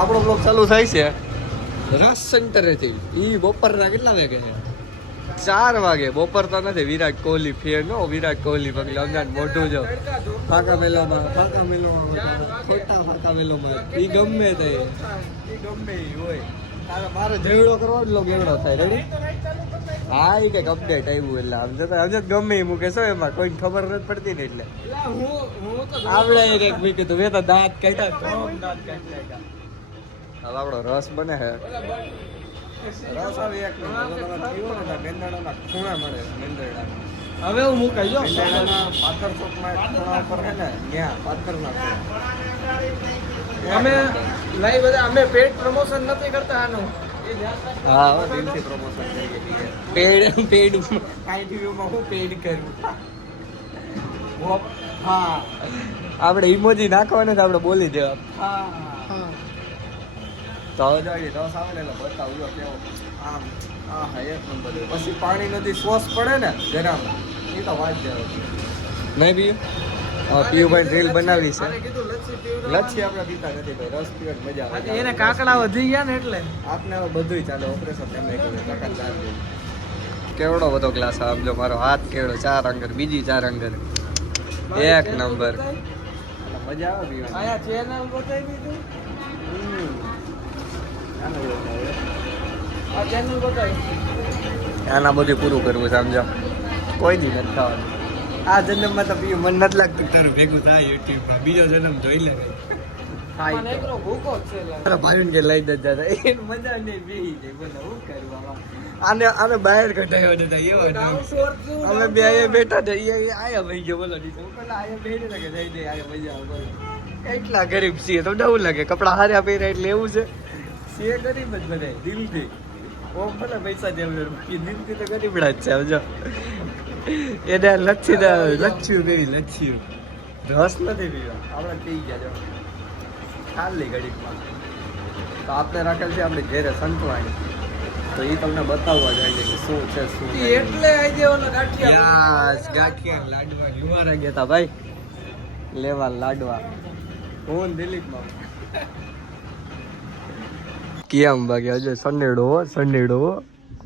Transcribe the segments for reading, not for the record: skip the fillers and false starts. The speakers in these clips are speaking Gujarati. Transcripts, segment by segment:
આપણો બ્લોગ ચાલુ થાય છે રસ સેન્ટરેથી. ઈ બપોરના કેટલા વાગે છે? 4 વાગે. બપોર તો નથી. વિરાટ કોહલી ફેન નો. વિરાટ કોહલી પગલે અમદાવાદ મોઢું જો ફાકા મેલોમાં ખોટા ફાકા મેલોમાં ઈ ગમે તે ઈ ગમે ઈ હોય. તારે મારે જેવડો કરવાનો લો એવડો થાય. રેડી? હા ઈ કઈક અપડેટ આવ્યું એટલે આમ જતો ગમે એ મૂકે છો એમાં કોઈને ખબર નથી પડતી ને એટલે આપણે કઈક મૂકી કીધું મેં તો દાંત કાઢ્યા દાંત કાઢ્યા. હવે આપણો રસ બને છે. રસ આવી એક મેંદરડાના ખૂણા મળે. મેંદરડા હવે હું મુકાઈ જો પાથર ચોકમાં ખૂણા ઉપર છે ને ત્યાં પાથર નાખો. અમે લાઈ બધા અમે પેડ પ્રમોશન નથી કરતા આનું. હા દિલથી પ્રમોશન કરીએ. પેડ આઈટીવીમાં હું પેડ કરું. હા આપણે ઇમોજી નાખવાને તો આપણે બોલી દેવા. હા તો જોઈએ રસ આવે ને એટલે બતાવજો કેવો આમ. હા હા એક નંબર. પછી પાણી નથી સોસ પડે ને ગરમ એ તો વાત જાય નહીં પીયું. હા પીયુભાઈ રીલ બનાવી છે. લચ્છી આપણે પીતા નથી ભાઈ. રસ પીવાની મજા આવે. એને કાકડા વધી ગયા ને એટલે આપને હવે બધુંય ચાલે. ઓપરેશન તેમને કર્યું કાકા. કેવડો બધો ગ્લાસ આમ જો મારો હાથ કેવડો 4 અંગર બીજી 4 અંગર એક નંબર. મજા આવે પીવાની. આયા ચેનલ બતાવી દીધું. આ ચેનલ બતાવી. આના બધું પૂરું કરવું સમજો. કોઈ દી નથી થવાનું. આ જન્મમાં તો પીયું મન નથી લાગતું તારું ભેગું થાય યુટ્યુબમાં. બીજો જન્મ જોઈ લે મને એકલો ભૂકો જ છે લા. તારા ભાઈઓને કે લઈ દેતા હતા એ મજા નહીં બેહી જાય. બોલો શું કરવાનું. આને બહાર કઢાયો હતા એવા અમે બે અહીંયા બેઠા હતા. એ આયા ભાઈ ગયો બોલો દીધો. પેલા આયા બેઠે કે જઈ દે આયા મજા આવે. એટલા ગરીબ છીએ તો ડવું લાગે. કપડા હાર્યા પહેર્યા એટલે એવું છે. છે ગરીબ જ બધા દિલથી. ઓમ ભલે પૈસા દેવું દિલથી તો ગરીબડા જ છે. સમજો એને લચ્છ્યું પીવી લચ્છ્યું. રસ નથી પીવા. આપણે પી ગયા જો ખાલી ઘડીકમાં. તો આપણે રાખેલ છે આપણે ઘેરે સંતવાણી. તો એ તમને બતાવવા જાય કે શું છે શું એટલે આઈ દેવાનો ગાંઠિયા. ગાંઠિયા લાડવા લુવારા ગયા હતા ભાઈ લેવા લાડવા. હું દિલીપમાં કેમ બાકી આજે સંડેડો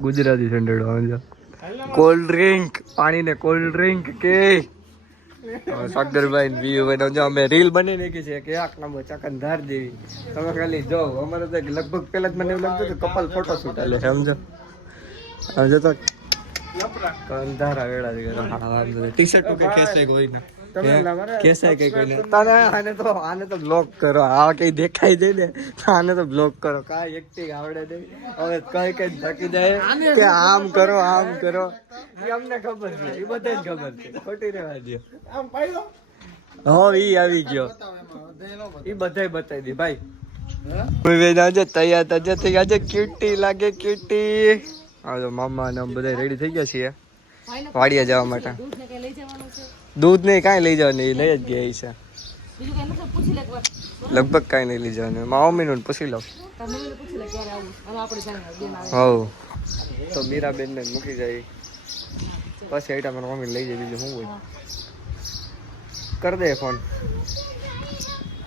ગુજરાતી સંડેડો સમજો. કોલ્ડ ડ્રિંક પાણીને કોલ્ડ ડ્રિંક કે સાગરભાઈ ને વીયુભાઈ જો અમે રીલ બની નાખી છે કે એક નંબર ચકનધાર જેવી. તમે ખાલી જો અમારે તો લગભગ પેલા જ મને એવું લાગતું હતું કપલ ફોટો શૂટ આલે સમજો. સમજો તો અંધારા વેળા જ ગયા. હા વાંધો નહીં. ટી શર્ટ કે ખેંચાય કોઈ ના ખેંચાય કઈ કોઈ ના. તને આને તો બ્લોક કરો. આ કઈ દેખાઈ જાય ને તો આને તો બ્લોક કરો. કાંઈ એક્ટિંગ આવડે નહીં. હવે કઈ કઈ થકી જાય કે આમ કરો આમ કરો. એ અમને ખબર છે. એ બધાને ખબર છે. ખોટી રહેવા દો. હા ઈ આવી ગયો. ઈ બધાય બતાવી દી ભાઈ. આજે તૈયાર થઈ આજે ક્યુટી લાગે ક્યુટી. હા મામા ને બધા રેડી થઈ ગયા છીએ વાડિયા જવા માટે. દૂધ નહીં કાંઈ લઈ જવાનું. એ લઈ જ ગયા છે. લગભગ કાંઈ નહીં લઈ જવાનું. મારા મમ્મીનું પૂછી લઉં. હવ તો મીરાબેન ને મૂકી જાય પછી આઈટા મારા મમ્મી લઈ જાય. બીજું શું હોય કરી દે ફોન.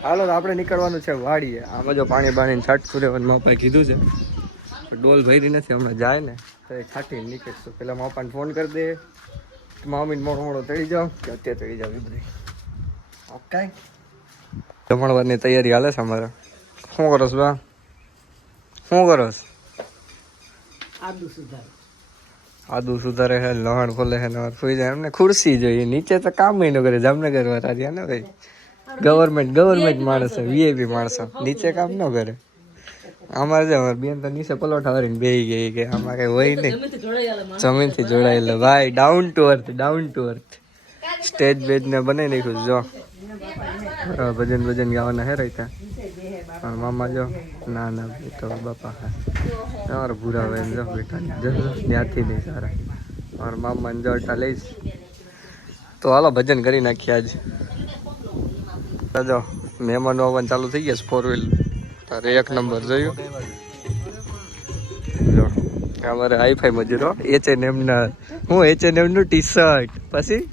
હાલો તો આપણે નીકળવાનું છે વાડીએ. આમાં જો પાણી બાણીને છાંટતું રહેવાનું માપાએ કીધું છે. ડોલ ભરી નથી હમણાં જાય ને તો એ છાંટીને નીકળશું. પેલા માપાને ફોન કરી દે મમ્મીને મોડો તળી જાઓ કે અત્યારે તળી જાવ. એ બધી ઓકે. જમણવારની તૈયારી હાલે છે અમારે. શું કરોસ બા શું કરોસ? આદુ સુધારે છે લહણ ફોલે છે ને સુઈ જાય. એમને ખુરશી જોઈએ. નીચે તો કામ ન કરે. જામનગર વાળા રહ્યા ને ભાઈ ગવર્મેન્ટ માણસ વીઆઈપી માણસો નીચે કામ ન કરે. અમારે છે અમારે બેન તો નીચે પલોઠા વાળીને બેસી ગઈ કે આમાં કઈ હોય નહીં. જમીનથી જોડાયેલા ભાઈ ડાઉન ટુ અર્થ. સ્ટેજ બેજ ને બનાવી નાખ્યું જો. ભજન ગાવાના હે રહેતા. મામા જો ના તો બાપા હા તમારા ભૂરા ભાઈ જો બેઠા ત્યાંથી નહીં સારા. મારા મામા ને જટા લઈશ તો હાલો ભજન કરી નાખીએ આજે. જો મહેમાનો આવવાનું ચાલુ થઈ ગયા છે 4 વ્હીલ. તારે એક નંબર જોયું જો અમારે હાઈફાઈ મજૂરો. H&M ના હું H&M નું ટી શર્ટ પછી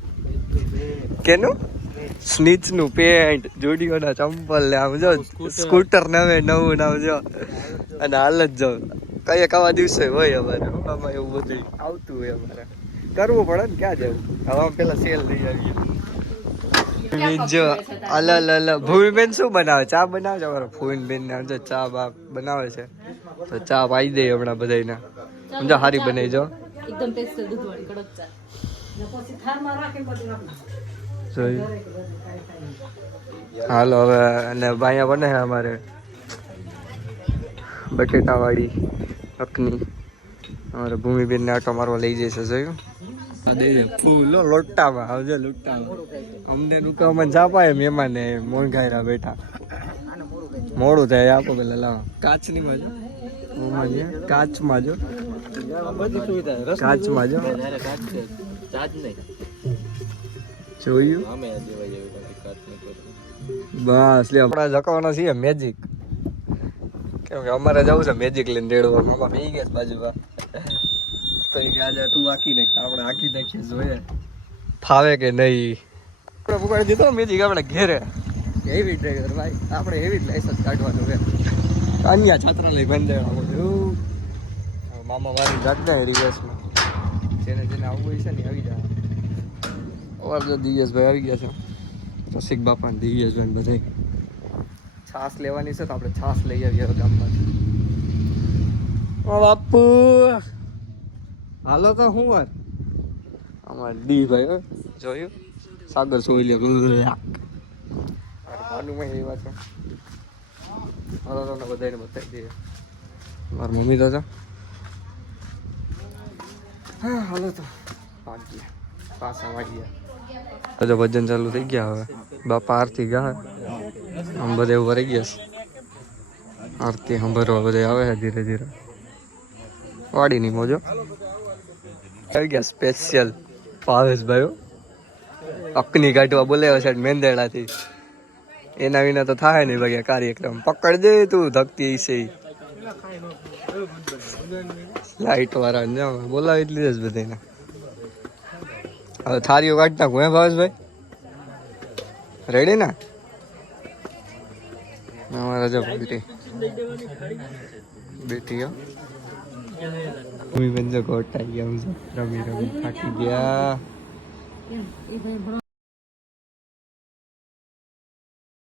કેનું સ્નીચ નું પેન્ટ, જોડીઓ ના ચંપલ ને આમ જો સ્કૂટર નવે નવું નામ જો અને હાલ જ જો કયા કવા દિવસે હોય અમારે આમાં એવું બધું આવતું હોય અમારે કરવું પડે ને ક્યાં જવું હવે પેલા સેલ લઈ આવીએ જો અલ ભૂમિબેન શું બનાવે ચા બનાવે છે અમારા ભૂમિબેન ને જો ચા બા બનાવે છે તો ચા પાઈ દે હમણાં બધાને સમજો સારી બનાવી જો એકદમ ટેસ્ટ દૂધવાળી કડક ચા હાલો હવે અને અહીંયા બને છે અમારે બટેટા વાળી અખની અમારે ભૂમિબેન ને આટો મારવા લઈ જશે જોયું ફૂલો લોટામાં આવજો લોટામાં અમને રૂકામાં ચાપાય મહેમાન ને મોંઘાયરા બેઠા મોડું થાય આપો પેલા લાવો કાચની માં જો કાચમાં જો કાચમાં જો જોયું બસ લે આપણા જકવાના છીએ મેજિક કેમ કે અમારે જવું છે મેજિક લઈને રેડવા મામા પી ગયા બાજુમાં તો એ કે આજે તું આખી નાખ આપણે આખી નાખીએ જોઈએ ફાવે કે નહીં આપણે પુકાડી દીધો મેજિક આપણે ઘેરે એવી ડ્રાઈવર ભાઈ આપણે એવી જ લાયસન્સ કાઢવાનું છે અહીંયા છાત્રાલય બંધાણા બધું મામા વાળી જાત ને રિવર્સમાં જેને જેને આવવું હોય છે ને આવી જાય ઓર જો દિયેશભાઈ આવી ગયા છે રસિક બાપા ને દિયેશભાઈ બધા છાસ લેવાની છે તો આપણે છાસ લઈ આવીએ ગામમાંથી ઓ બાપુ હાલો તો હું વાર અમારે ડી ભાઈ જોયું સાગર સોઈ લે ભાનુમાં એવા છે હાલો તો બધાને બતાવી દઈએ મારી મમ્મી તો છે હા હાલો તો વાગ્યા પાછા વાગ્યા તો ભજન ચાલુ થઈ ગયા હવે બાપા આરતી ગયા આમ બધા એવું વરાઈ ગયા છે આરતી સાંભળવા બધા આવે છે ધીરે ધીરે વાડીની મોજો આવી ગયા સ્પેશિયલ ભાવેશભાઈઓ અકની કાઢવા બોલાવ્યો છે મેંદેડાથી એના વિના તો થાય નહીં ભાગ્યા કાર્યક્રમ પકડ દે તું ધકતી છે લાઈટ વાળા બોલાવી જ લીધે જ બધાને હવે થારીઓ કાઢી નાખું હે ભાવેશભાઈ રેડી ને અમારા જો બેટી હો ભૂમિ બંજો ગોટાઈ ગયા રમી રમી થાકી ગયા